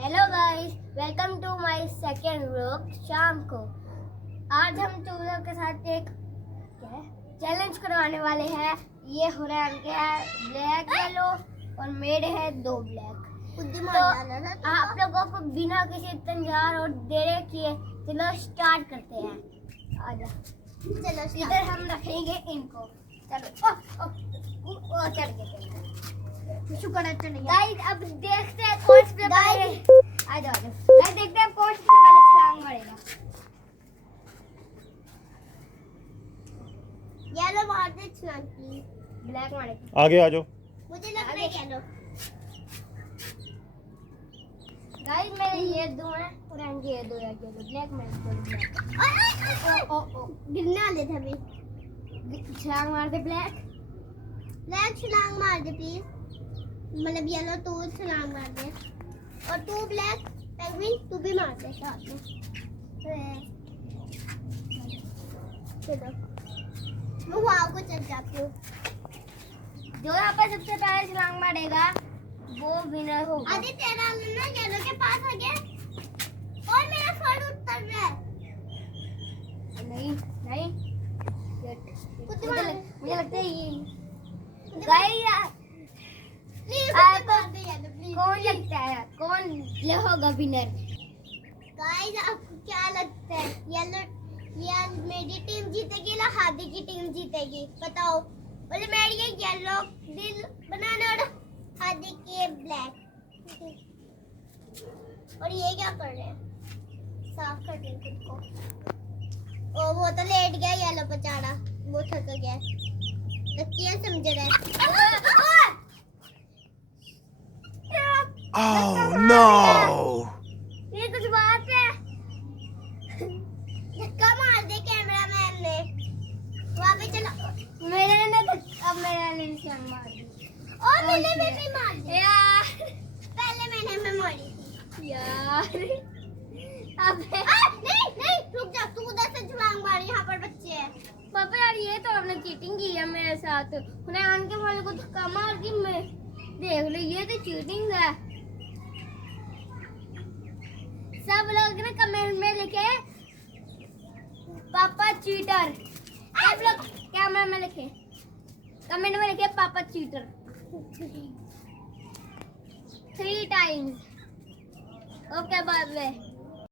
Hello guys, welcome to my second vlog शाम को। आज हम तुम लोग के साथ एक चैलेंज करवाने वाले हैं। ये हो रहा है उनके है ब्लैक येलो और मेरे है 2 ब्लैक। तो आप लोगों को बिना किसी तंजार और देरी किए चलो स्टार्ट करते हैं। आजा चलो, इधर हम रखेंगे इनको। चलो ओ चढ़ गए। गाइस अब देखते हैं कौन से पहले आ जाओ। गाइस देखते हैं कौन से पहले छलांग मारेगा। येलो मार दे छलांग की, ब्लैक मारेगा। आगे आ जाओ। मुझे लग रहा है येलो। गाइस मेरे ये 2 हैं और इनके ये 2 है। येलो ब्लैक में ब्लैक। ओ गिरने वाले थे अभी। छलांग मार दे ब्लैक छलांग मार दे प्लीज। मतलब येलो तू छलांग मार दे और तू ब्लैक पेंगुइन तू भी मार दे साथ में। चलो मैं वहाँ को चल जाती हूँ। जो यहाँ पर सबसे पहले छलांग मारेगा वो विनर होगा। अरे तेरा ना येलो के पास आ गया और मेरा फल उतर रहा है। नहीं मुझे लगता है ये गाइस कौन लगता है कौन ये होगा विनर? गाइस आपको क्या लगता है ये मेरी टीम जीतेगी या हादी की टीम जीतेगी? बताओ। बोले मेरी ये येलो दिल बनाने और हादी के ब्लैक। और ये क्या कर रहे हैं? साफ कर दे खुद को। ओ वो तो लेट गया येलो बेचारा, वो थक गया। तकिया समझ रहा है। Oh no! ये कुछ बात है। धक्का मार दे कैमरामैन ने। वहाँ पे चलो। मेरे ने अब मेरे ने निशान मार दी। और मैंने भी मार दी। यार पहले मैंने मारी थी। यार अबे नहीं रुक जा, तू उधर से छलांग मार, यहाँ पर बच्चे हैं। पापा यार ये तो आपने चीटिंग की है मेरे साथ। उन्हें आन के वाले को धक्का मार दी। मैं देख लो ये तो चीटिंग है। सब लोग ना कमेंट में लिखे पापा चीटर। सब लोग कैमरा में लिखे, कमेंट में लिखे पापा cheater 3 times. Okay bye bye.